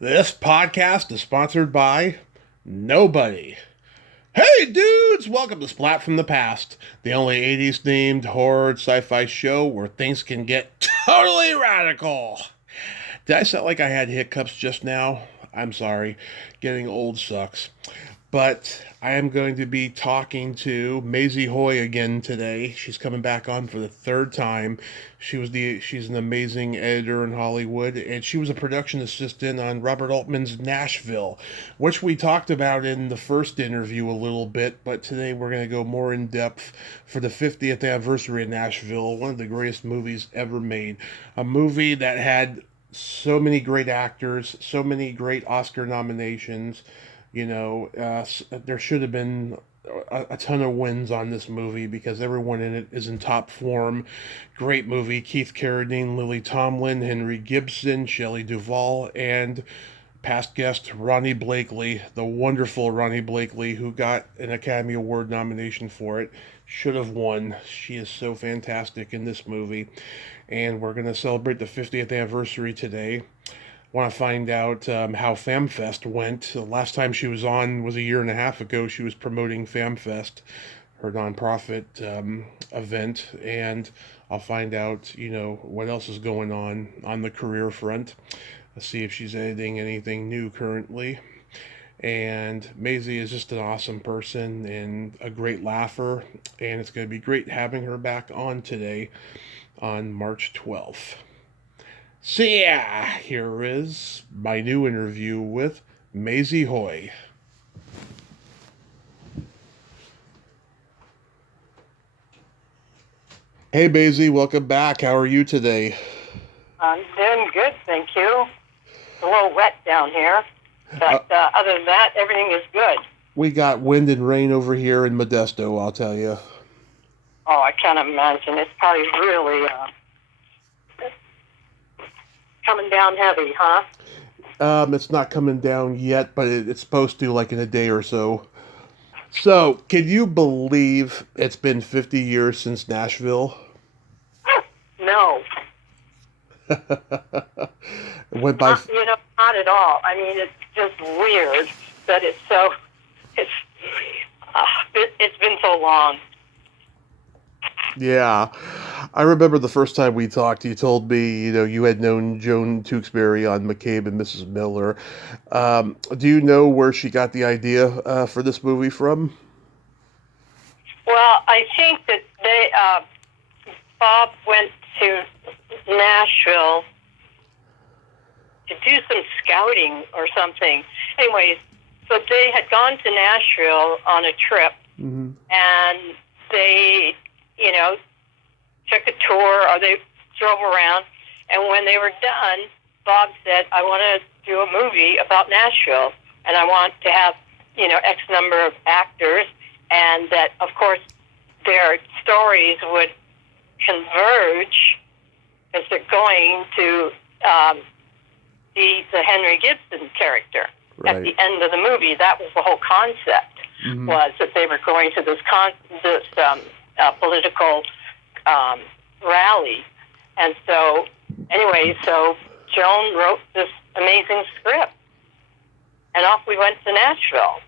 This podcast is sponsored by nobody. Hey dudes, welcome to Splat from the Past, the only 80s themed horror sci-fi show where things can get totally radical. Did I sound like I had hiccups just now? I'm sorry. Getting old sucks. But I am going to be talking to Maysie Hoy again today. She's coming back on for the third time. She's an amazing editor in Hollywood, and she was a production assistant on Robert Altman's Nashville, which we talked about in the first interview a little bit, but today we're going to go more in depth for the 50th anniversary of Nashville, one of the greatest movies ever made. A movie that had so many great actors, so many great Oscar nominations. There should have been a ton of wins on this movie because everyone in it is in top form. Great movie. Keith Carradine, Lily Tomlin, Henry Gibson, Shelley Duvall, and past guest Ronnie Blakely, the wonderful Ronnie Blakely, who got an Academy Award nomination for it. Should have won. She is so fantastic in this movie. And we're going to celebrate the 50th anniversary today. Want to find out how FamFest went. The last time she was on was a year and a half ago. She was promoting FamFest, her nonprofit event, and I'll find out, what else is going on the career front. Let's see if she's editing anything new currently. And Maysie is just an awesome person and a great laugher, and it's going to be great having her back on today on March 12th. So yeah, here is my new interview with Maysie Hoy. Hey Maysie, welcome back. How are you today? I'm doing good, thank you. It's a little wet down here, but other than that, everything is good. We got wind and rain over here in Modesto, I'll tell you. Oh, I can't imagine. It's probably really coming down heavy, huh? It's not coming down yet, but it's supposed to, like in a day or so. So, can you believe it's been 50 years since Nashville? No. It went by. Not at all. I mean, it's just weird that it's so. It's been so long. Yeah. I remember the first time we talked, you told me, you had known Joan Tewksbury on McCabe and Mrs. Miller. Do you know where she got the idea for this movie from? Well, I think that Bob went to Nashville to do some scouting or something. Anyways, so they had gone to Nashville on a trip, Mm-hmm. and they, took a tour, or they drove around, and when they were done, Bob said, I want to do a movie about Nashville, and I want to have, X number of actors, and that, of course, their stories would converge as they're going to be the Henry Gibson character. Right. At the end of the movie. That was the whole concept, Mm-hmm. was that they were going to this political rally. And so, anyway, so Joan wrote this amazing script, and off we went to Nashville.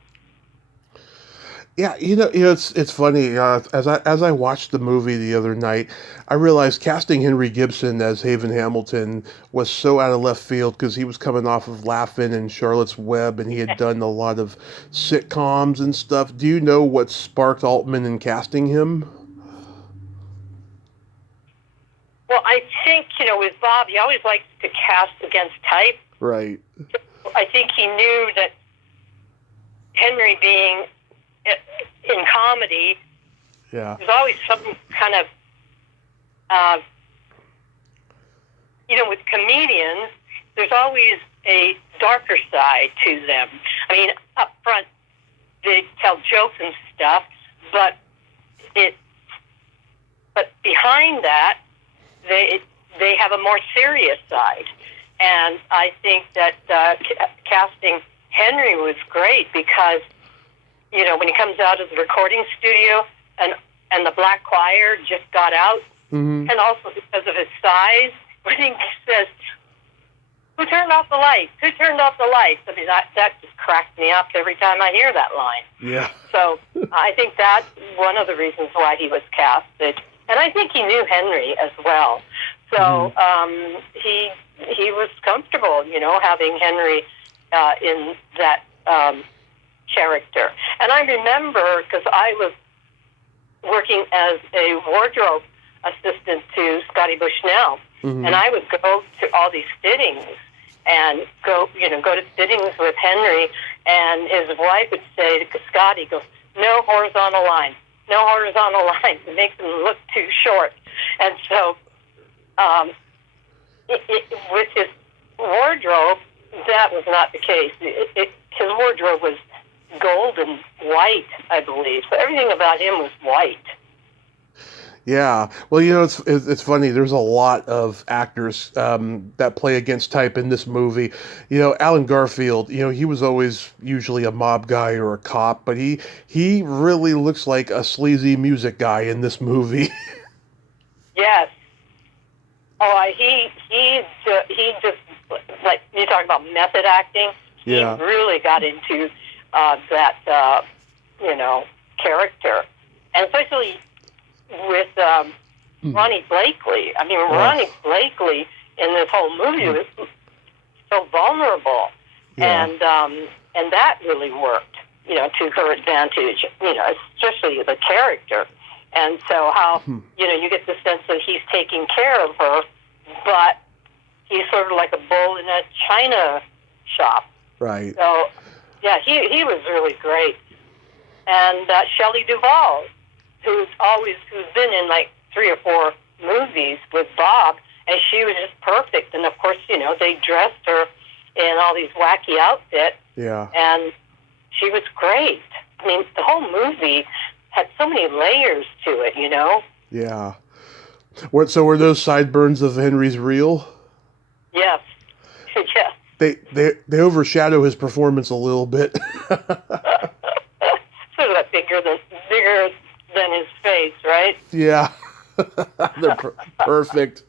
Yeah, it's funny. As I watched the movie the other night, I realized casting Henry Gibson as Haven Hamilton was so out of left field because he was coming off of Laugh-In and Charlotte's Web, and he had done a lot of sitcoms and stuff. Do you know what sparked Altman in casting him? Well, I think, with Bob, he always likes to cast against type. Right. I think he knew that Henry being in comedy, Yeah. there's always some kind of, with comedians, there's always a darker side to them. I mean, up front, they tell jokes and stuff, but behind that, they have a more serious side. And I think that casting Henry was great because, when he comes out of the recording studio and the black choir just got out, Mm-hmm. and also because of his size, when he says, Who turned off the lights? Who turned off the lights? I mean, that just cracks me up every time I hear that line. Yeah. So I think that's one of the reasons why he was casted. And I think he knew Henry as well. So he was comfortable, having Henry in that character. And I remember, because I was working as a wardrobe assistant to Scotty Bushnell, and I would go to all these fittings and go to fittings with Henry, and his wife would say to Scotty, goes, no horizontal line. It makes him look too short. And so with his wardrobe, that was not the case. His wardrobe was gold and white, I believe. So everything about him was white. Yeah. Well, it's funny. There's a lot of actors that play against type in this movie. Alan Garfield, he was always usually a mob guy or a cop, but he really looks like a sleazy music guy in this movie. Yes. Oh, he just, like, you talk about method acting. Yeah. He really got into that, character. And especially with Ronnie Blakely. I mean, Ronnie Blakely in this whole movie was so vulnerable, and that really worked, to her advantage, especially the character. And so how, you get the sense that he's taking care of her, but he's sort of like a bull in a china shop. Right. So, yeah, he was really great. And Shelley Duvall, who's been in like 3 or 4 movies with Bob, and she was just perfect. And of course, they dressed her in all these wacky outfits. Yeah. And she was great. I mean, the whole movie had so many layers to it, Yeah. So were those sideburns of Henry's real? Yes. Yes. They overshadow his performance a little bit. Sort of like bigger than his face, right? Yeah. They're perfect.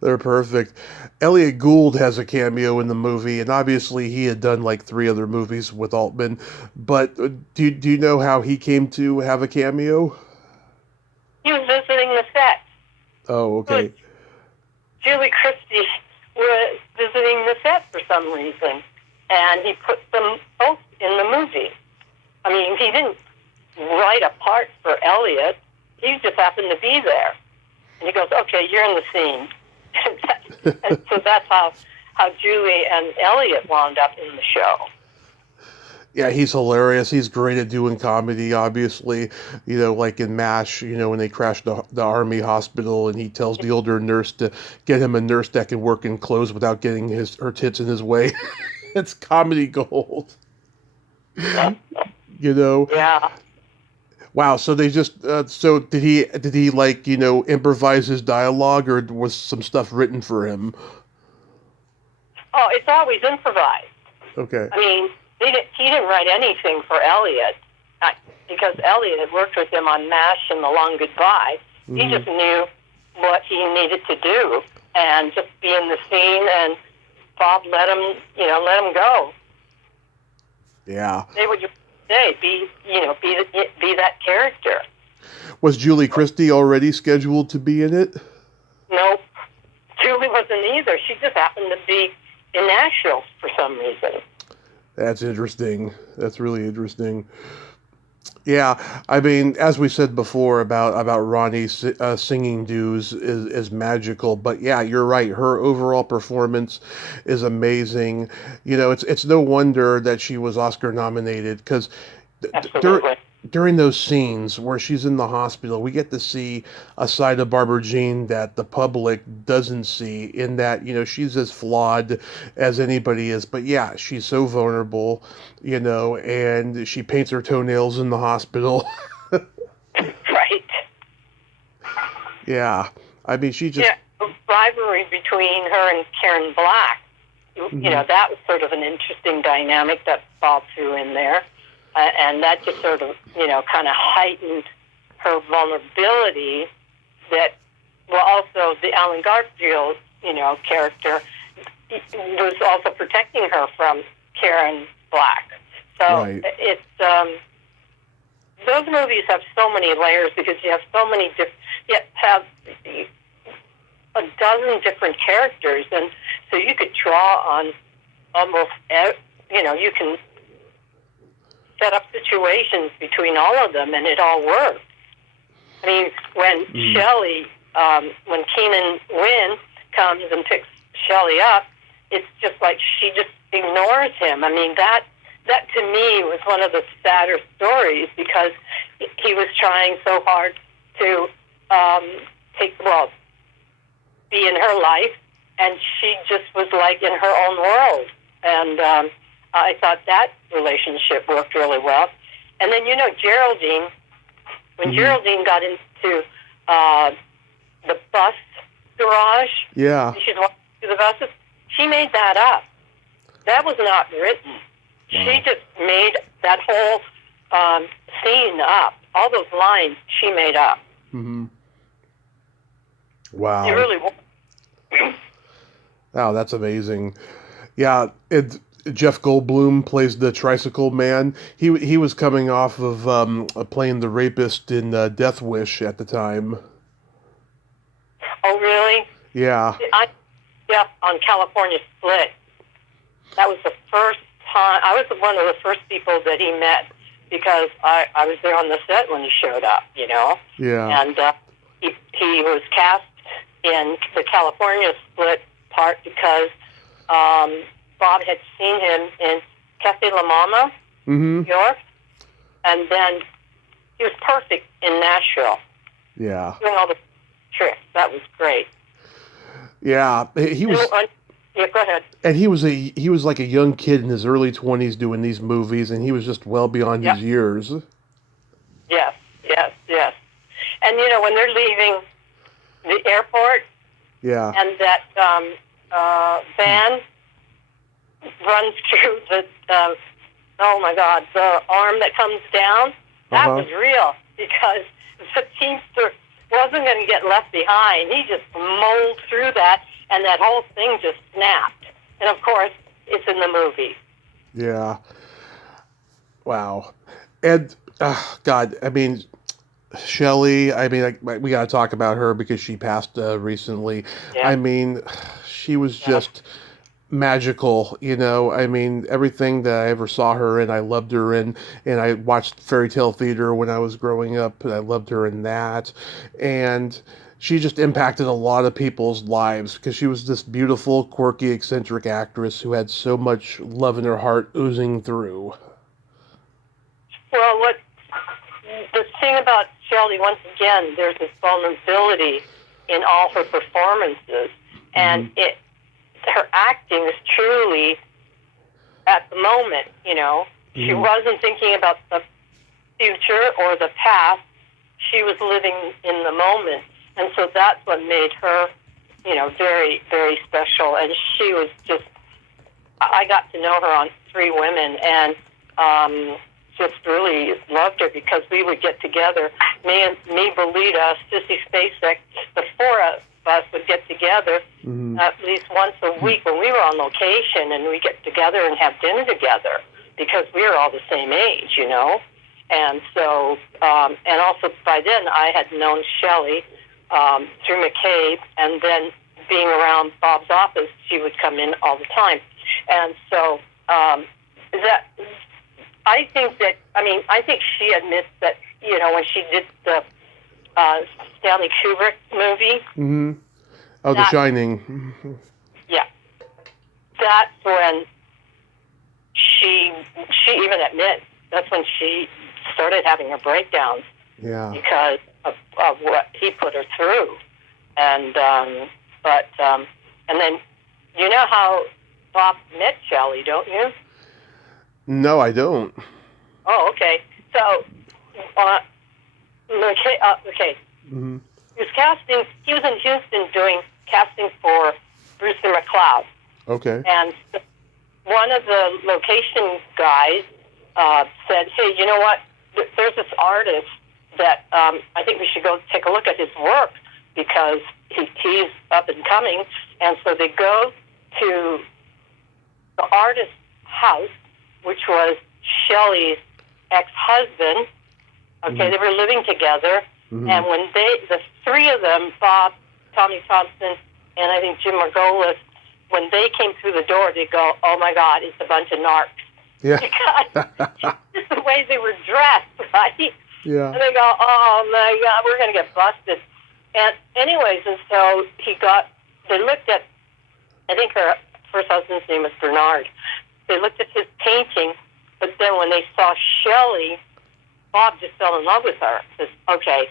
They're perfect. Elliot Gould has a cameo in the movie, and obviously he had done like 3 other movies with Altman. But do you know how he came to have a cameo? He was visiting the set. Oh, okay. Julie Christie was visiting the set for some reason, and he put them both in the movie. I mean, he didn't write a part for Elliot. He just happened to be there. And he goes, okay, you're in the scene. And so that's how Julie and Elliot wound up in the show. Yeah, he's hilarious. He's great at doing comedy, obviously. Like in MASH, when they crash the army hospital, and he tells the older nurse to get him a nurse that can work in clothes without getting her tits in his way. It's comedy gold. Yeah. Wow. So they just so did he like improvise his dialogue, or was some stuff written for him? Oh, it's always improvised. Okay. I mean, he didn't write anything for Elliot because Elliot had worked with him on MASH and The Long Goodbye. Mm-hmm. He just knew what he needed to do and just be in the scene, and Bob let him go. Yeah. Say what you say. Be that character. Was Julie Christie already scheduled to be in it? Nope. Julie wasn't either. She just happened to be in Nashville for some reason. That's interesting. That's really interesting. Yeah, I mean, as we said before about Ronnie's singing dues is magical, but yeah, you're right. Her overall performance is amazing. It's no wonder that she was Oscar nominated, because during those scenes where she's in the hospital, we get to see a side of Barbara Jean that the public doesn't see, in that, she's as flawed as anybody is. But yeah, she's so vulnerable, and she paints her toenails in the hospital. Right. Yeah. I mean, she just... Yeah, the rivalry between her and Karen Black, that was sort of an interesting dynamic that Bob threw in there. And that just sort of, kind of heightened her vulnerability that, well, also the Alan Garfield, character, was also protecting her from Karen Black. So Right. it's those movies have so many layers because you have so many you have a dozen different characters, and so you could draw on almost you can set up situations between all of them, and it all works. I mean, when Shelley, when Keenan Wynn comes and picks Shelley up, it's just like she just ignores him. I mean, that to me was one of the sadder stories because he was trying so hard to be in her life, and she just was like in her own world. And I thought that relationship worked really well. And then, Geraldine, when Geraldine got into the bus garage, Yeah. she's walking through the buses, she made that up. That was not written. Wow. She just made that whole scene up. All those lines she made up. Mm-hmm. Wow. It really was. Wow, that's amazing. Yeah, Jeff Goldblum plays the tricycle man. He was coming off of playing the rapist in Death Wish at the time. Oh, really? Yeah. Yeah, on California Split. That was the first time. I was one of the first people that he met because I was there on the set when he showed up, Yeah. And he was cast in the California Split part because Bob had seen him in Cafe La Mama, New York, and then he was perfect in Nashville. Yeah. Doing all the tricks. That was great. Yeah, he was. Yeah, go ahead. And he was like a young kid in his early 20s doing these movies, and he was just well beyond his years. Yes. And when they're leaving the airport, and that van runs through the oh my God, the arm that comes down, that was real because the Teamster wasn't going to get left behind. He just mulled through that, and that whole thing just snapped. And of course, it's in the movie. Yeah. Wow. And God, I mean, Shelley, I mean, we got to talk about her because she passed recently. Yeah. I mean, she was just magical, I mean, everything that I ever saw her in, I loved her in, and I watched Fairy Tale Theater when I was growing up, and I loved her in that, and she just impacted a lot of people's lives because she was this beautiful, quirky, eccentric actress who had so much love in her heart oozing through. Well, the thing about Shelley, once again, there's this vulnerability in all her performances, and her acting is truly at the moment, She wasn't thinking about the future or the past. She was living in the moment. And so that's what made her, very, very special. And she was just, I got to know her on Three Women and just really loved her because we would get together. Me, Belita, Sissy Spacek, the four of us would get together at least once a week when we were on location, and we get together and have dinner together because we were all the same age, And so, and also by then I had known Shelley through McCabe, and then being around Bob's office, she would come in all the time. And so that I think she admits that, when she did the Stanley Kubrick movie. Oh, The Shining. Yeah. That's when she even admits, that's when she started having her breakdowns. Yeah. Because of what he put her through. And, and then, you know how Bob met Shelley, don't you? No, I don't. Oh, okay. So, okay. He was in Houston doing casting for Brewster McCloud. Okay. And one of the location guys said, hey, you know what? There's this artist that I think we should go take a look at his work because he's up and coming. And so they go to the artist's house, which was Shelley's ex-husband. Okay, they were living together, and when the three of them, Bob, Tommy Thompson, and I think Jim Margolis, when they came through the door, they go, "Oh my God, it's a bunch of narcs." Yeah. Because just the way they were dressed, right? Yeah. And they go, "Oh my God, we're going to get busted." And anyways, and so they looked at, I think her first husband's name was Bernard. They looked at his painting, but then when they saw Shelley, Bob just fell in love with her. Says, "Okay,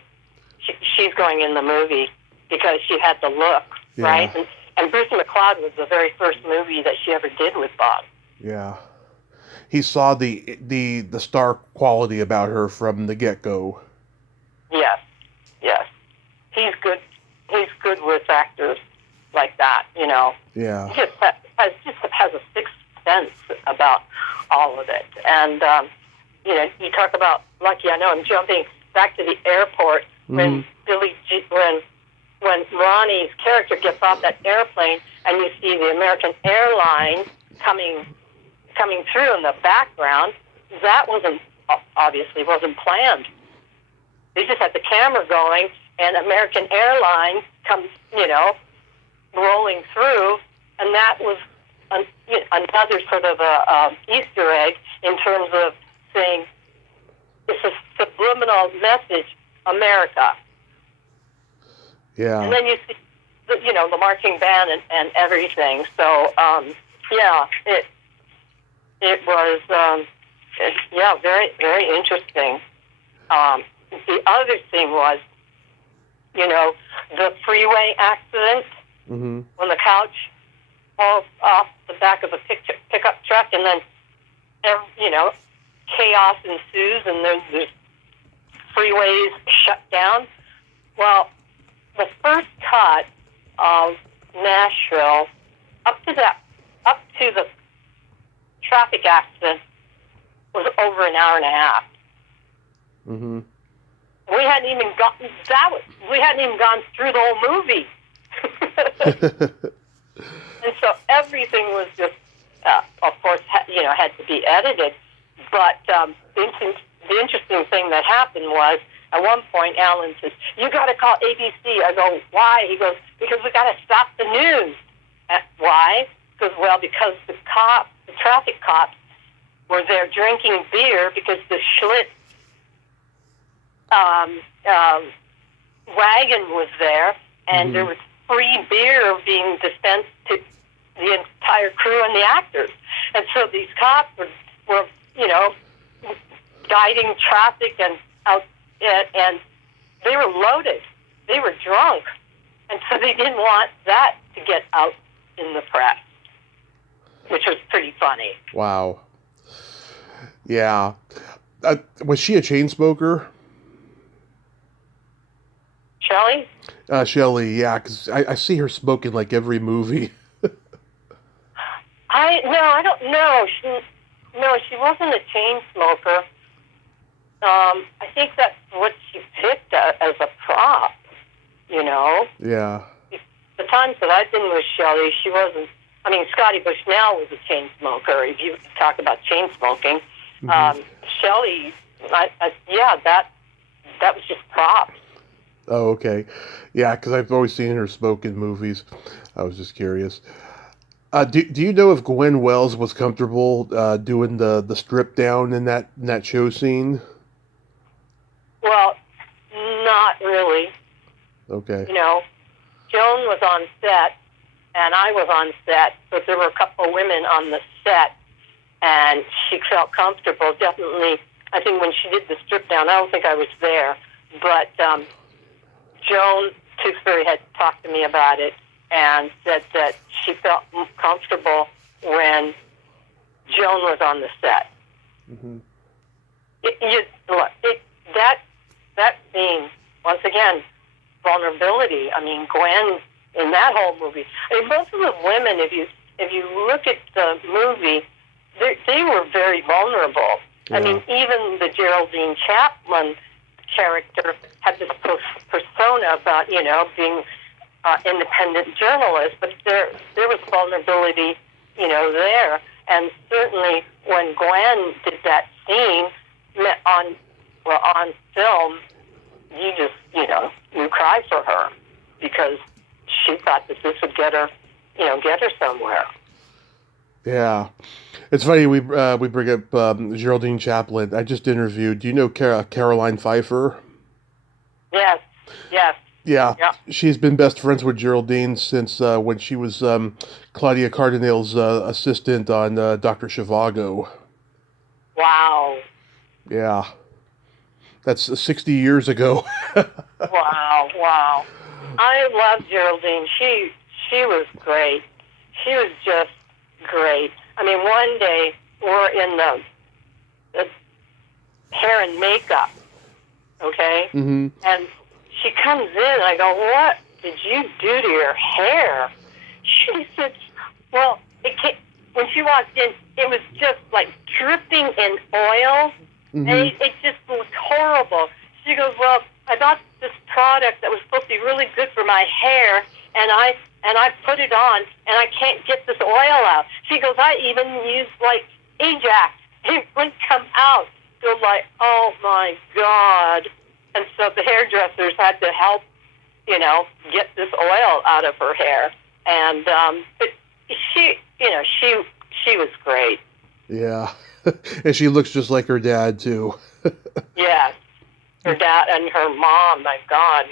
she's going in the movie," because she had the look, right? And Bruce McCloud was the very first movie that she ever did with Bob. Yeah. He saw the star quality about her from the get-go. Yes. He's good. He's good with actors like that, you know. Yeah. He just has a sixth sense about all of it. And, you know, you talk about Lucky. I know I'm jumping back to the airport when when Ronnie's character gets off that airplane and you see the American Airlines coming through in the background. That obviously wasn't planned. They just had the camera going, and American Airlines comes, you know, rolling through, and that was another sort of a Easter egg in terms of saying it's a subliminal message, America. Yeah. And then you see, the marching band and everything. So, it was, very, very interesting. The other thing was, the freeway accident when the couch falls off the back of a pickup truck, and then, chaos ensues, and there's freeways shut down. Well, the first cut of Nashville, up to the traffic accident, was over an hour and a half. Mm-hmm. We hadn't even gone through the whole movie. And so everything was just, of course, had to be edited. But the interesting thing that happened was, at one point, Alan says, "You got to call ABC." I go, "Why?" He goes, "Because we got to stop the news." Why? Because the traffic cops, were there drinking beer because the Schlitz wagon was there, and there was free beer being dispensed to the entire crew and the actors. And so these cops were guiding traffic and they were loaded. They were drunk. And so they didn't want that to get out in the press, which was pretty funny. Wow. Yeah. Was she a chain smoker? Shelley? Shelley, yeah, because I see her smoking like every movie. I don't know. She wasn't a chain smoker. I think that's what she picked as a prop, Yeah. The times that I've been with Shelley, she wasn't. I mean, Scotty Bushnell was a chain smoker, if you talk about chain smoking. Shelley, that was just props. Oh, okay. Yeah, because I've always seen her smoke in movies. I was just curious. Do you know if Gwen Wells was comfortable doing the strip down in that show scene? Well, not really. Okay. Joan was on set, and I was on set, but there were a couple of women on the set, and she felt comfortable. Definitely, I think when she did the strip down, I don't think I was there, but Joan Tewksbury had talked to me about it and said that she felt comfortable when Joan was on the set. Mm-hmm. That scene, once again, vulnerability. I mean, Gwen in that whole movie. I mean, both of the women, if you look at the movie, they were very vulnerable. Yeah. I mean, even the Geraldine Chaplin character had this persona about being independent independent journalist, but there was vulnerability, there. And certainly when Gwen did that scene on film, you just, you cry for her because she thought that this would get her somewhere. Yeah. It's funny, we bring up Geraldine Chaplin. I just interviewed, do you know Caroline Pfeiffer? Yes. Yeah. She's been best friends with Geraldine since when she was Claudia Cardinale's assistant on Dr. Zhivago. Wow. Yeah. That's 60 years ago. Wow. I love Geraldine. She was great. She was just great. I mean, one day we're in the hair and makeup, okay? Mm-hmm. And she comes in, I go, what did you do to your hair? She said, well, when she walked in, it was just like dripping in oil. Mm-hmm. And it just looked horrible. She goes, well, I bought this product that was supposed to be really good for my hair, and I put it on, and I can't get this oil out. She goes, I even used, like, Ajax. It wouldn't come out. So, like, oh, my God. And so the hairdressers had to help, get this oil out of her hair. And, but she was great. Yeah. And she looks just like her dad, too. Yes. Her dad and her mom, my God,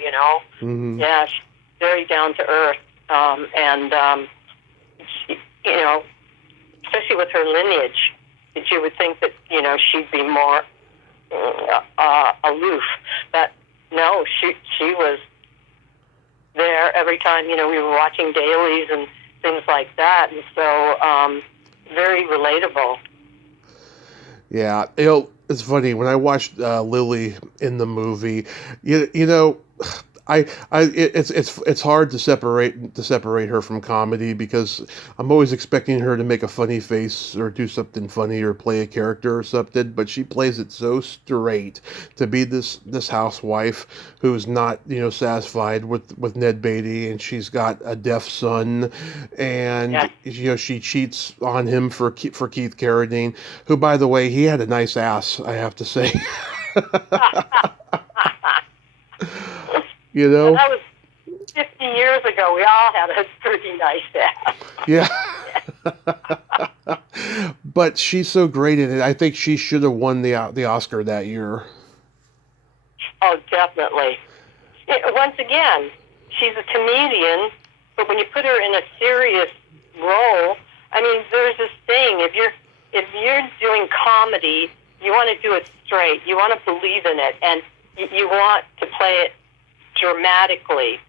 Mm-hmm. Yeah, she's very down to earth. She, especially with her lineage, that you would think that, she'd be more aloof. But no, she was there every time, we were watching dailies and things like that. And so very relatable. Yeah, it's funny when I watched Lily in the movie. It's hard to separate her from comedy because I'm always expecting her to make a funny face or do something funny or play a character or something, but she plays it so straight to be this housewife who's not satisfied with Ned Beatty, and she's got a deaf son, and she cheats on him for Keith Carradine, who, by the way, he had a nice ass, I have to say. Well, that was 50 years ago. We all had a pretty nice ass. Yeah. But she's so great in it. I think she should have won the Oscar that year. Oh, definitely. Once again, she's a comedian, but when you put her in a serious role, I mean, there's this thing. If you're doing comedy, you want to do it straight. You want to believe in it, and you want to play it dramatically,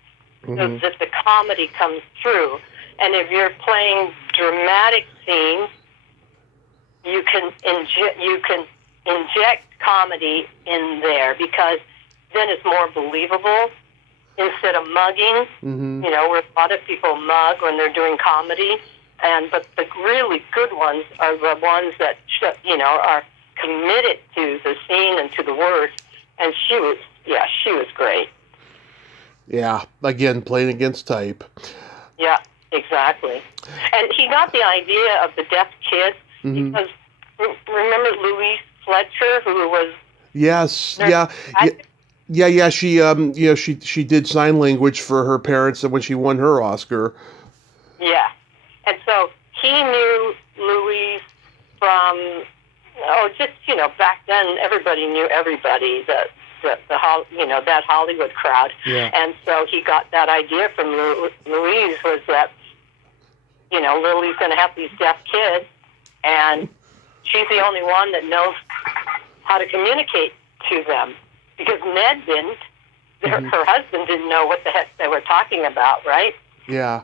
so that the comedy comes through. And if you're playing dramatic scenes, you can inject comedy in there, because then it's more believable instead of mugging. Mm-hmm. Where a lot of people mug when they're doing comedy, but the really good ones are the ones that are committed to the scene and to the words. And she was great. Yeah, again, playing against type. Yeah, exactly. And he got the idea of the deaf kid because remember Louise Fletcher, who was yes, yeah. She did sign language for her parents when she won her Oscar. Yeah, and so he knew Louise from back then everybody knew everybody that Hollywood crowd. Yeah. And so he got that idea from Louise, was that, Lily's going to have these deaf kids, and she's the only one that knows how to communicate to them, because Ned didn't. Her husband didn't know what the heck they were talking about, right? Yeah.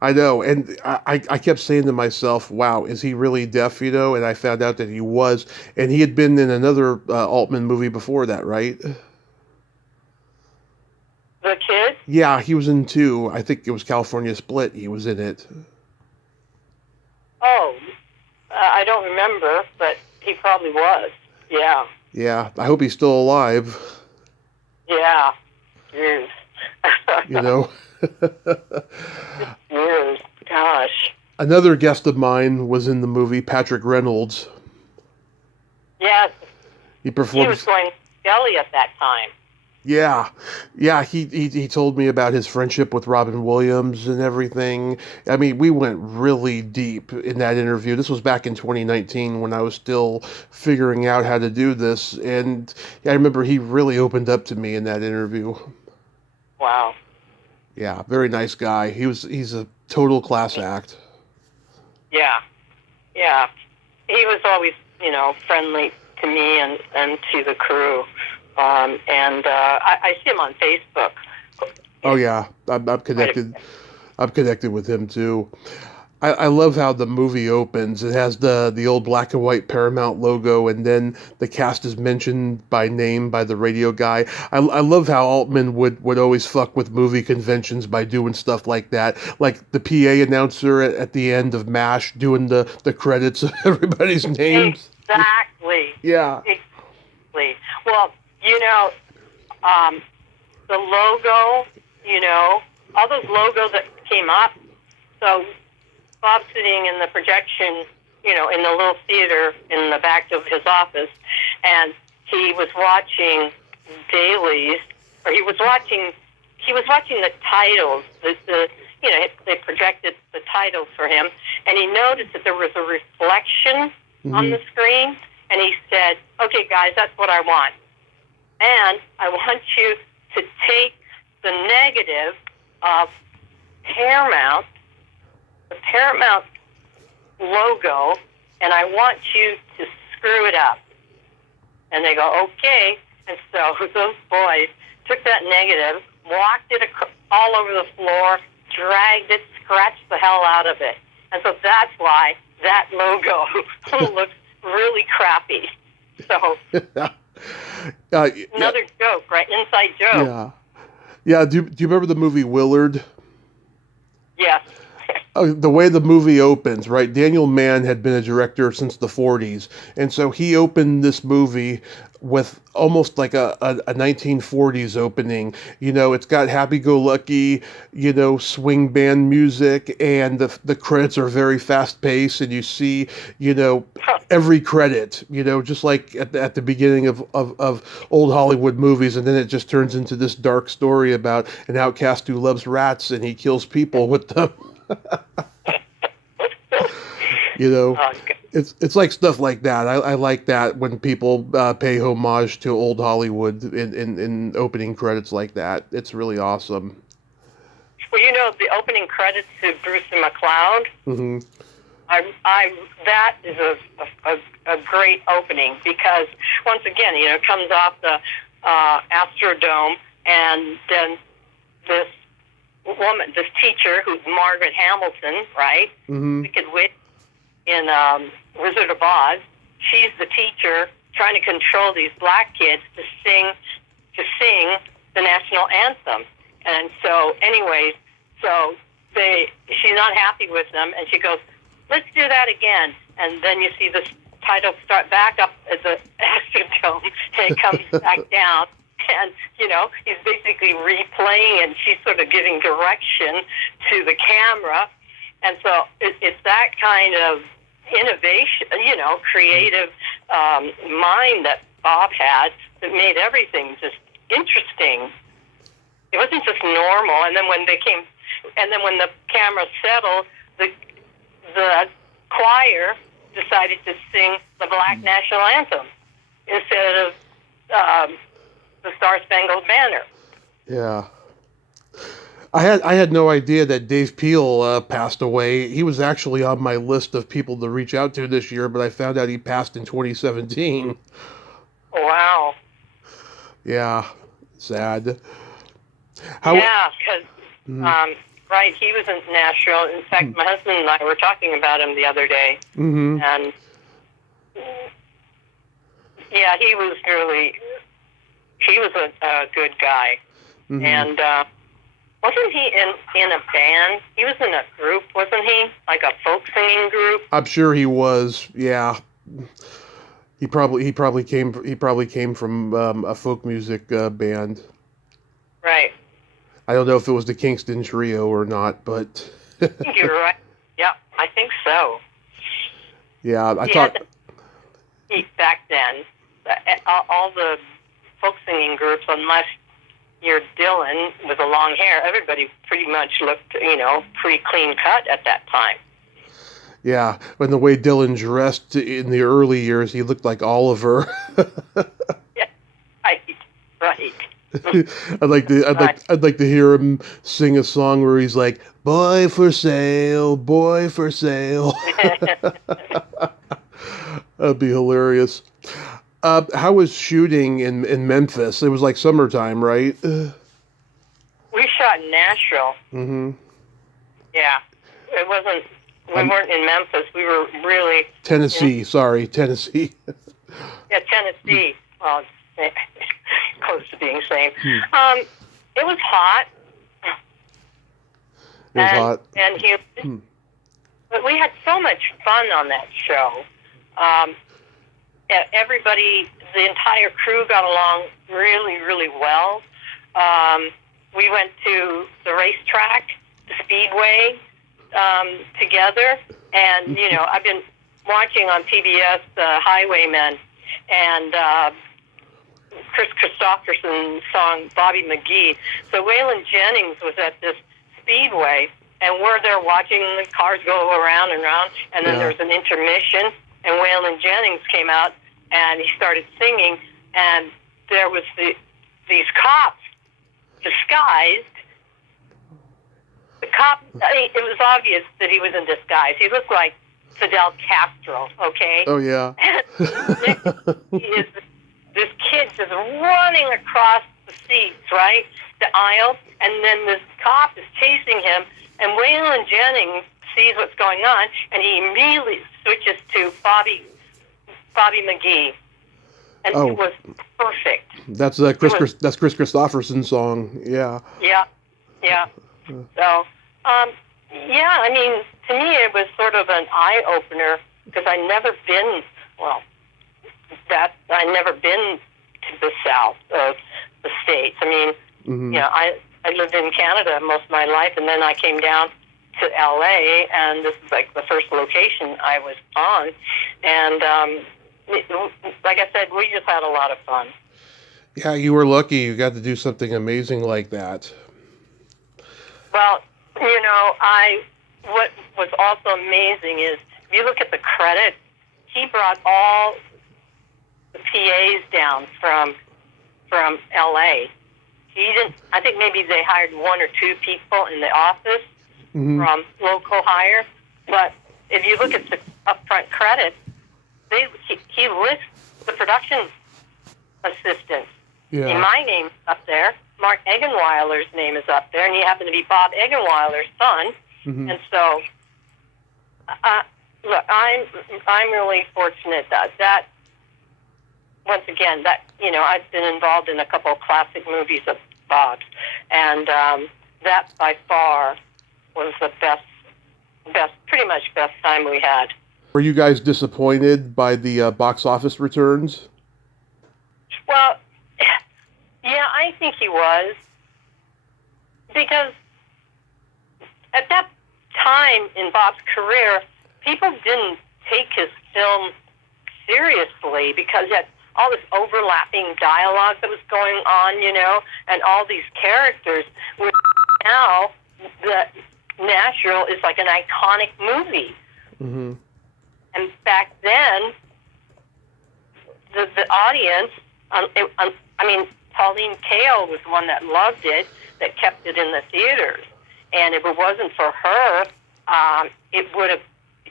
I know, and I kept saying to myself, wow, is he really deaf, And I found out that he was, and he had been in another Altman movie before that, right? The kid? Yeah, he was in 2. I think it was California Split. He was in it. Oh, I don't remember, but he probably was. Yeah. Yeah, I hope he's still alive. Yeah. Jeez. You know. Years. Gosh. Another guest of mine was in the movie, Patrick Reynolds. Yes, He he was performed. going Shelley at that time. Yeah, yeah. He told me about his friendship with Robin Williams and everything. I mean, we went really deep in that interview. This was back in 2019 when I was still figuring out how to do this, and I remember he really opened up to me in that interview. Wow. Yeah, very nice guy. He's a total class act. Yeah, yeah. He was always, friendly to me and to the crew. I see him on Facebook. Oh yeah, I'm connected. I'm connected with him too. I love how the movie opens. It has the old black and white Paramount logo, and then the cast is mentioned by name by the radio guy. I love how Altman would always fuck with movie conventions by doing stuff like that, like the PA announcer at the end of MASH doing the credits of everybody's names. Exactly. Yeah. Exactly. Well, the logo, all those logos that came up. So Bob sitting in the projection, in the little theater in the back of his office, and he was watching dailies, or he was watching the titles. They projected the titles for him, and he noticed that there was a reflection on the screen, and he said, "Okay, guys, that's what I want, and I want you to take the negative of Paramount." The Paramount logo, and I want you to screw it up. And they go, okay. And so those boys took that negative, walked it all over the floor, dragged it, scratched the hell out of it. And so that's why that logo looks really crappy. So another joke, right? Inside joke. Yeah. Yeah. Do you remember the movie Willard? Yes. The way the movie opens, right? Daniel Mann had been a director since the 40s. And so he opened this movie with almost like a 1940s opening. It's got happy-go-lucky, swing band music, and the credits are very fast-paced, and you see, every credit, just like at the beginning of old Hollywood movies, and then it just turns into this dark story about an outcast who loves rats, and he kills people with them. It's like stuff like that. I like that when people pay homage to old Hollywood in opening credits like that. It's really awesome. Well, the opening credits to Bruce and McCloud. Mm-hmm. That is a great opening because once again, it comes off the Astrodome, and then this woman, this teacher, who's Margaret Hamilton, right? Mm-hmm. Wicked Witch in Wizard of Oz. She's the teacher trying to control these black kids to sing the national anthem. And so, anyways, she's not happy with them, and she goes, "Let's do that again." And then you see the title start back up at the Astrodome, and it comes back down. And, he's basically replaying, and she's sort of giving direction to the camera. And so it's that kind of innovation, creative mind that Bob had that made everything just interesting. It wasn't just normal. And then when the camera settled, the choir decided to sing the Black National Anthem instead of the Star Spangled Banner. Yeah. I had no idea that Dave Peel passed away. He was actually on my list of people to reach out to this year, but I found out he passed in 2017. Wow. Yeah. Sad. Yeah, because, right, he was in Nashville. In fact, my husband and I were talking about him the other day. Mm-hmm. And, yeah, he was a good guy. Mm-hmm. And wasn't he in a band? He was in a group, wasn't he? Like a folk singing group? I'm sure he was. Yeah. He probably came from a folk music band. Right. I don't know if it was the Kingston Trio or not, but I think you're right. Yeah, I think so. yeah, I He thought had the, back then, all the folk singing groups, unless you're Dylan with the long hair, everybody pretty much looked, pretty clean cut at that time. yeah, when the way Dylan dressed in the early years, he looked like Oliver. Yeah, right. I'd like to hear him sing a song where he's like, "Boy for sale, boy for sale." That'd be hilarious. How was shooting in Memphis? It was like summertime, right? We shot in Nashville. Mm-hmm. Yeah, it wasn't. We weren't in Memphis. We were really Tennessee. Sorry, Tennessee. Yeah, Tennessee. Well, close to being same. It was hot. It was hot. And humid. But we had so much fun on that show. Everybody, the entire crew got along really, really well. We went to the racetrack, the Speedway, together. And, I've been watching on PBS Highwaymen, and Chris Christopherson's song Bobby McGee. So Waylon Jennings was at this Speedway, and we're there watching the cars go around and around, and then there was an intermission, and Waylon Jennings came out, and he started singing, and there was these cops disguised. The cop, it was obvious that he was in disguise. He looked like Fidel Castro, okay? Oh, yeah. This kid just running across the seats, right? The aisle, and then this cop is chasing him, and Waylon Jennings sees what's going on, and he immediately switches to Bobby McGee. And it was perfect. That's Chris Christopherson's song, yeah. Yeah. So, I mean, to me it was sort of an eye-opener, because I'd never been to the south of the States. I mean, I lived in Canada most of my life, and then I came down to LA, and this is like the first location I was on. And like I said, we just had a lot of fun. Yeah, you were lucky you got to do something amazing like that. Well, what was also amazing is, if you look at the credits, he brought all the PAs down from LA. He didn't. I think maybe they hired one or two people in the office from local hire. But if you look at the upfront credits, he lists the production assistants. Yeah. And my name's up there. Mark Eggenweiler's name is up there, and he happened to be Bob Eggenweiler's son. And so, look, I'm really fortunate that once again, that I've been involved in a couple of classic movies of Bob's, and that by far was the pretty much best time we had. Were you guys disappointed by the box office returns? Well, yeah, I think he was, because at that time in Bob's career, people didn't take his film seriously, because he had all this overlapping dialogue that was going on, and all these characters. Now, Nashville is like an iconic movie. And back then, the audience, Pauline Kael was the one that loved it, that kept it in the theaters. And if it wasn't for her, it would have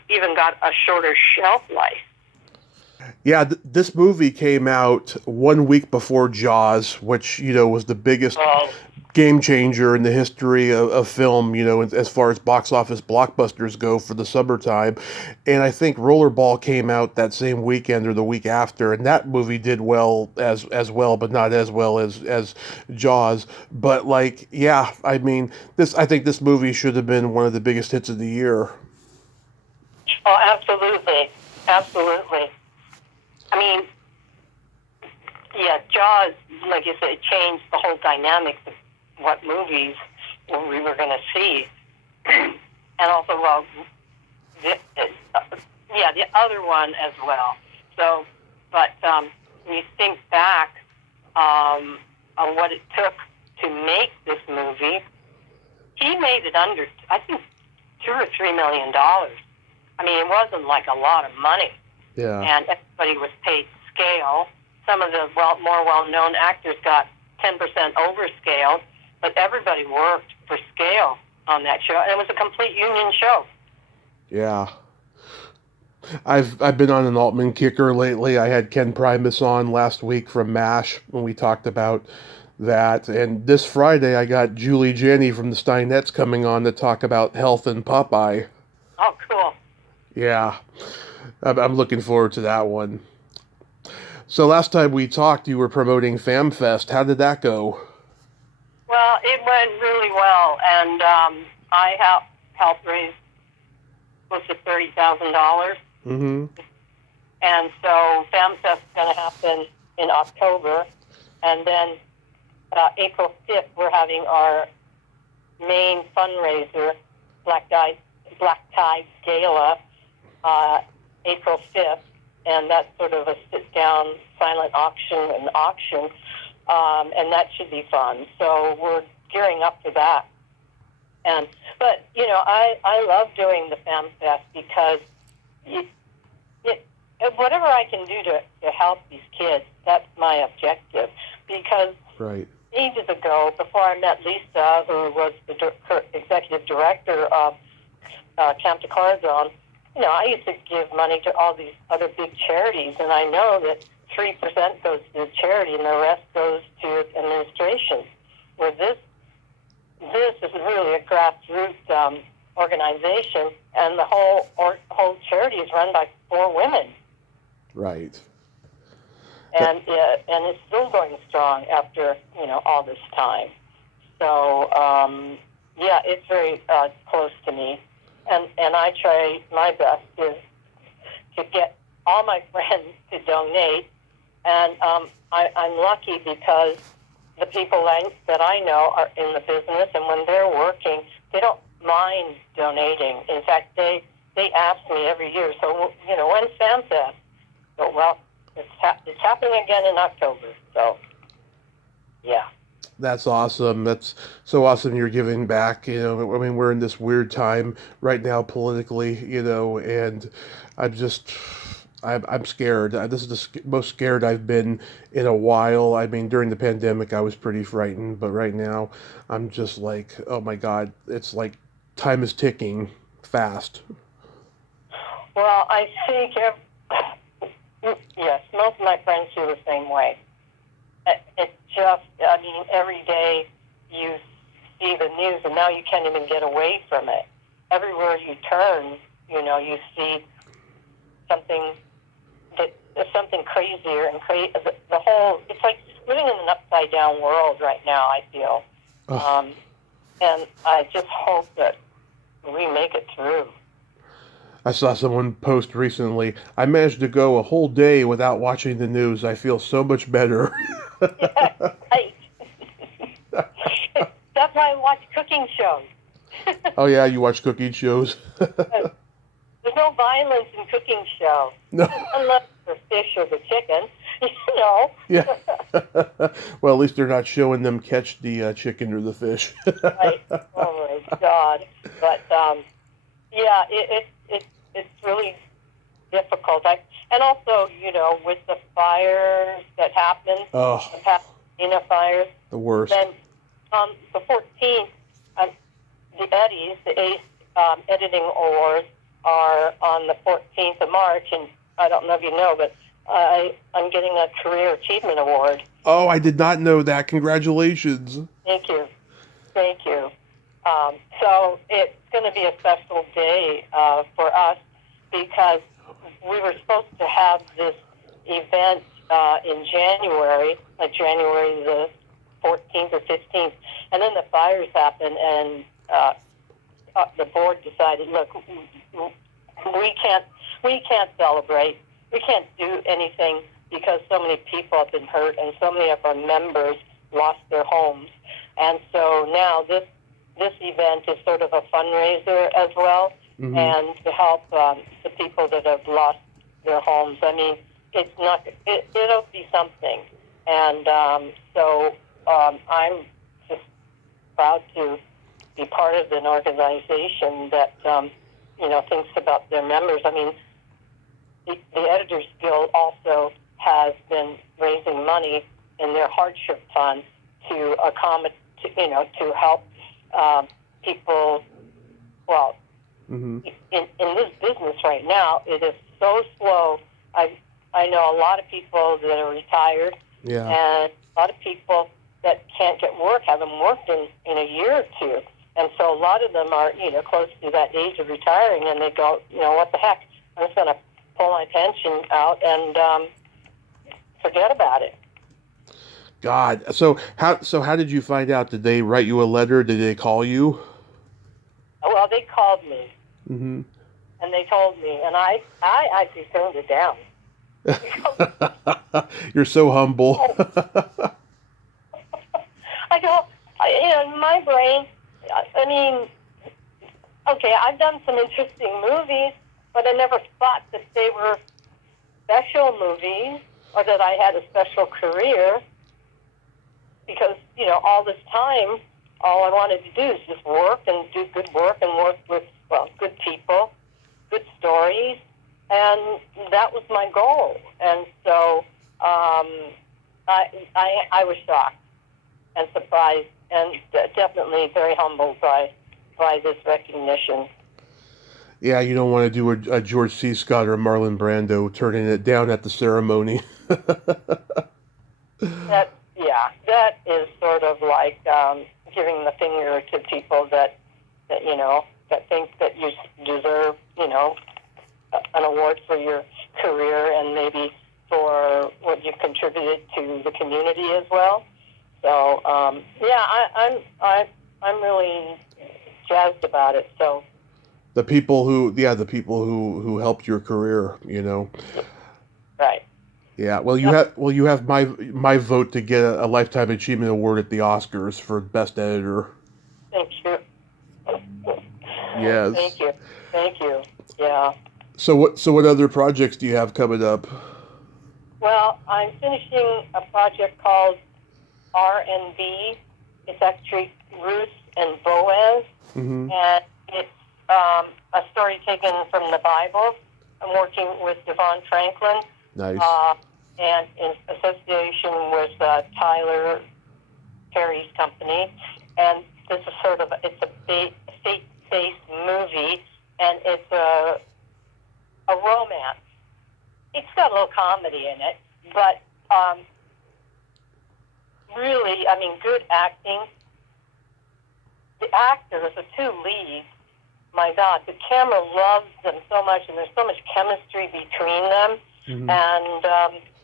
even got a shorter shelf life. Yeah, this movie came out 1 week before Jaws, which, was the biggest game changer in the history of film, as far as box office blockbusters go for the summertime. And I think Rollerball came out that same weekend or the week after, and that movie did well as well, but not as well as Jaws. But I think this movie should have been one of the biggest hits of the year. Oh, absolutely. I mean, yeah, Jaws, like you said, it changed the whole dynamic of what movies we were going to see. And also, well, the other one as well. So, but when you think back on what it took to make this movie, he made it under, I think, $2 or $3 million. I mean, it wasn't like a lot of money. Yeah. And everybody was paid scale. Some of the more well-known actors got 10% over scale, but everybody worked for scale on that show. And it was a complete union show. Yeah. I've been on an Altman kicker lately. I had Ken Primus on last week from MASH when we talked about that. And this Friday I got Julie Janney from the Steinettes coming on to talk about health and Popeye. Oh, cool. Yeah. I'm looking forward to that one. So last time we talked, you were promoting FamFest. How did that go? Well, it went really well, and I helped raise close to $30,000. Mm-hmm. And so FamFest is going to happen in October, and then April 5th we're having our main fundraiser, Black Tie Gala, April 5th, and that's sort of a sit-down silent auction, and that should be fun. So we're gearing up for that. But I love doing the FamFest because whatever I can do to help these kids, that's my objective. Because right. Ages ago, before I met Lisa, who was the executive director of Camp to Corazon, I used to give money to all these other big charities, and I know that 3% goes to charity and the rest goes to administration. Where this is really a grassroots organization, and the whole charity is run by 4 women. Right. And it's still going strong after all this time. So it's very close to me, and I try my best to get all my friends to donate, and I'm lucky because the people that I know are in the business, and when they're working, they don't mind donating. In fact, they ask me every year, so when's FamFest? So, well, it's happening again in October, so yeah. That's awesome. That's so awesome you're giving back. I mean, we're in this weird time right now politically, and I'm scared. This is the most scared I've been in a while. I mean, during the pandemic, I was pretty frightened, but right now, I'm just like, oh my God, it's like time is ticking fast. Well, I think, yes, most of my friends feel the same way. It's just, every day you see the news, and now you can't even get away from it. Everywhere you turn, you see something crazier and crazy. The whole, it's like living in an upside down world right now, I feel. And I just hope that we make it through. I saw someone post recently, I managed to go a whole day without watching the news. I feel so much better. Yeah, right. That's why I watch cooking shows. Oh yeah, you watch cooking shows? There's no violence in cooking shows. No. Unless the fish or the chicken, Yeah. Well, at least they're not showing them catch the chicken or the fish. Right. Oh my God. But it's really difficult. And also, with the fires that happened, the Pasadena fires. The worst. Then on the 14th, the Eddies, the ACE Editing Awards, are on the 14th of March, and I don't know if you know, but I'm getting a Career Achievement Award. Oh, I did not know that. Congratulations. Thank you. So it's going to be a special day for us because we were supposed to have this event in January, like January the 14th or 15th, and then the fires happened, and the board decided, look, we can't celebrate. We can't do anything because so many people have been hurt and so many of our members lost their homes. And so now this event is sort of a fundraiser as well, and to help the people that have lost their homes. I mean, it'll be something. And so I'm just proud to be part of an organization that, thinks about their members. I mean, the Editors Guild also has been raising money in their hardship fund to accommodate, to help people. Well, in this business right now, it is so slow. I know a lot of people that are retired, and a lot of people that can't get work, haven't worked in a year or two. And so a lot of them are, close to that age of retiring, and they go, what the heck? I'm just going to pull my pension out and forget about it. God. So how did you find out? Did they write you a letter? Did they call you? Well, they called me, and they told me, and I actually turned it down. You're so humble. I go, in my brain, I mean, okay, I've done some interesting movies, but I never thought that they were special movies or that I had a special career because, all this time, all I wanted to do is just work and do good work and work with, good people, good stories, and that was my goal. And so I was shocked and surprised and definitely very humbled by this recognition. Yeah, you don't want to do a George C. Scott or a Marlon Brando turning it down at the ceremony. That is sort of like giving the finger to people that think that you deserve, an award for your career and maybe for what you've contributed to the community as well. So I'm really jazzed about it. So the people who helped your career, Right. Yeah, well, you have my vote to get a Lifetime Achievement Award at the Oscars for Best Editor. Thank you. Yes. Thank you. Yeah. So what other projects do you have coming up? Well, I'm finishing a project called R&B. It's actually Ruth and Boaz, and it's a story taken from the Bible. I'm working with Devon Franklin. Nice. And in association with Tyler Perry's company. And this is it's a faith-based movie, and it's a romance. It's got a little comedy in it, but really, I mean, good acting. The actors, the two leads, my God, the camera loves them so much, and there's so much chemistry between them. And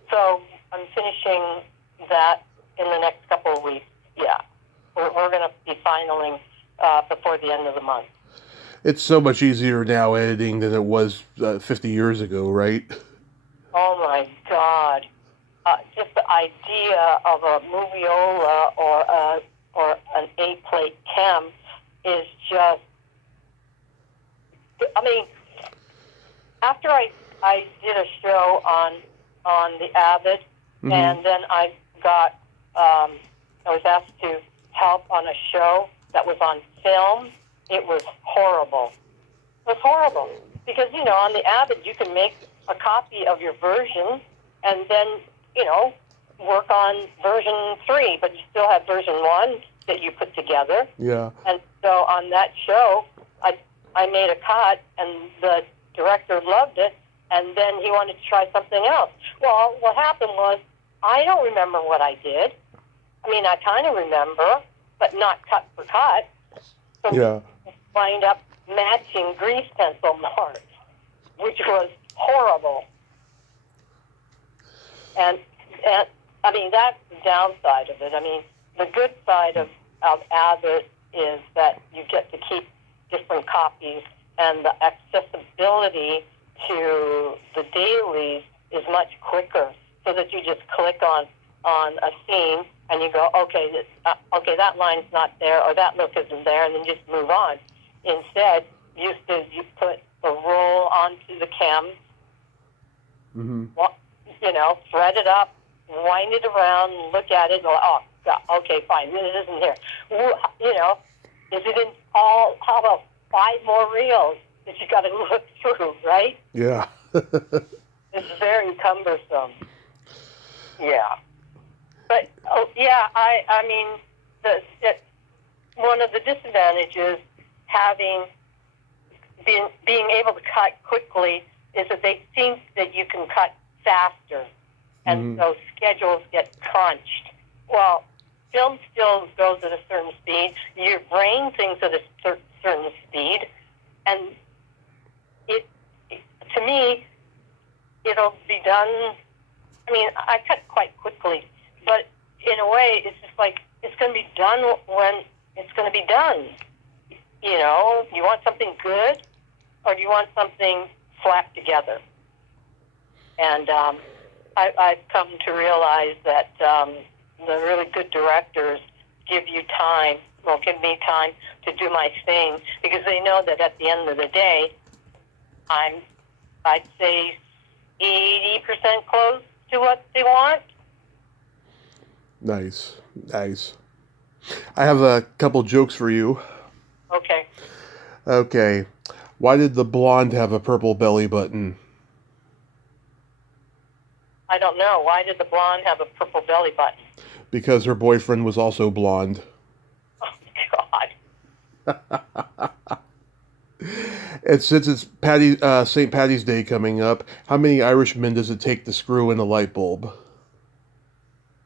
so I'm finishing that in the next couple of weeks. Yeah, we're going to be finaling before the end of the month. It's so much easier now editing than it was 50 years ago, right? Oh my God! Just the idea of a moviola or an 8-plate chem is just. I mean, after I did a show on the Avid, and then I was asked to help on a show that was on film. It was horrible. It was horrible because, on the Avid you can make a copy of your version and then, work on version 3, but you still have version 1 that you put together. Yeah. And so on that show, I made a cut, and the director loved it, and then he wanted to try something else. Well, what happened was, I don't remember what I did. I mean, I kind of remember, but not cut for cut. So yeah. Wind up matching grease pencil marks, which was horrible. And I mean, that's the downside of it. I mean, the good side of Avid is that you get to keep different copies, and the accessibility to the dailies is much quicker, so that you just click on on a scene, and you go, okay, that line's not there, or that look isn't there, and then just move on. Instead, you put the roll onto the cam, thread it up, wind it around, look at it, and go, oh, God, okay, fine, it isn't here. Is it in all? How about 5 more reels that you got to look through, right? Yeah. It's very cumbersome. Yeah. But, I mean, one of the disadvantages being able to cut quickly is that they think that you can cut faster, and so schedules get crunched. Well, film still goes at a certain speed. Your brain thinks at a certain speed, and to me, it'll be done. I mean, I cut quite quickly, but in a way, it's just like it's going to be done when it's going to be done. You want something good, or do you want something slapped together? And I've come to realize that the really good directors give me time to do my thing, because they know that at the end of the day, I'd say 80% close to what they want. Nice. I have a couple jokes for you. Okay. Why did the blonde have a purple belly button? I don't know. Why did the blonde have a purple belly button? Because her boyfriend was also blonde. Oh, God. And since it's St. Patty's Day coming up, how many Irishmen does it take to screw in a light bulb?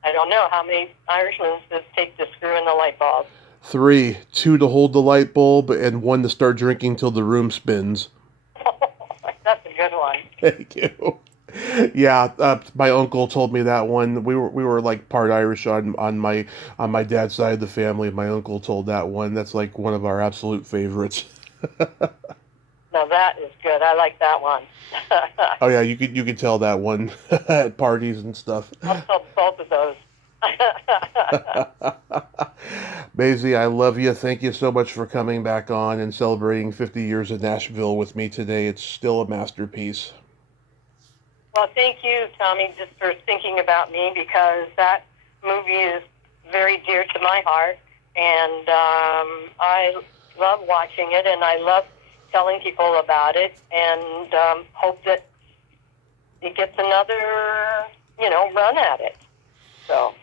I don't know. How many Irishmen does it take to screw in the light bulb? 3. 2 to hold the light bulb, and 1 to start drinking till the room spins. That's a good one. Thank you. Yeah, my uncle told me that one. We were like part Irish on my dad's side of the family. My uncle told that one. That's like one of our absolute favorites. Now that is good. I like that one. Oh yeah, you could tell that one at parties and stuff. I'll tell both of those. Maysie, I love you. Thank you so much for coming back on and celebrating 50 years of Nashville with me today. It's still a masterpiece. Well, thank you, Tommy, just for thinking about me, because that movie is very dear to my heart, and I love watching it, and I love telling people about it, and hope that it gets another, run at it. So.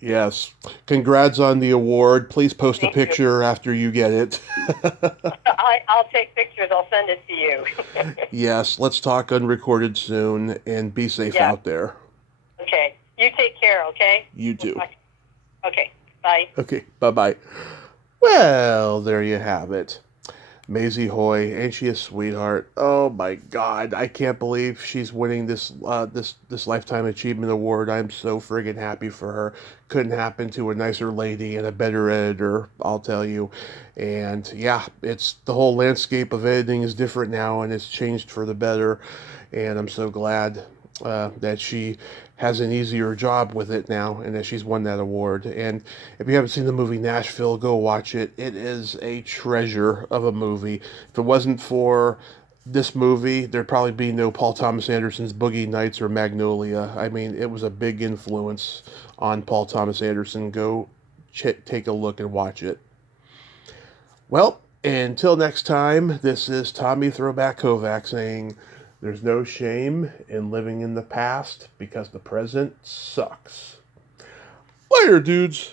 Yes. Congrats on the award. Please post Thank a picture you. After you get it. I'll take pictures. I'll send it to you. Yes. Let's talk unrecorded soon, and be safe out there. Okay. You take care, okay? You too. Okay. Bye. Okay. Bye-bye. Well, there you have it. Maysie Hoy, ain't she a sweetheart? Oh my God, I can't believe she's winning this Lifetime Achievement Award. I'm so friggin' happy for her. Couldn't happen to a nicer lady and a better editor, I'll tell you. And yeah, it's the whole landscape of editing is different now, and it's changed for the better. And I'm so glad that she has an easier job with it now, and that she's won that award. And if you haven't seen the movie Nashville, go watch it. It is a treasure of a movie. If it wasn't for this movie, there'd probably be no Paul Thomas Anderson's Boogie Nights or Magnolia. I mean, it was a big influence on Paul Thomas Anderson. Go take a look and watch it. Well, until next time, this is Tommy Throwback Kovac saying, there's no shame in living in the past, because the present sucks. Later, dudes.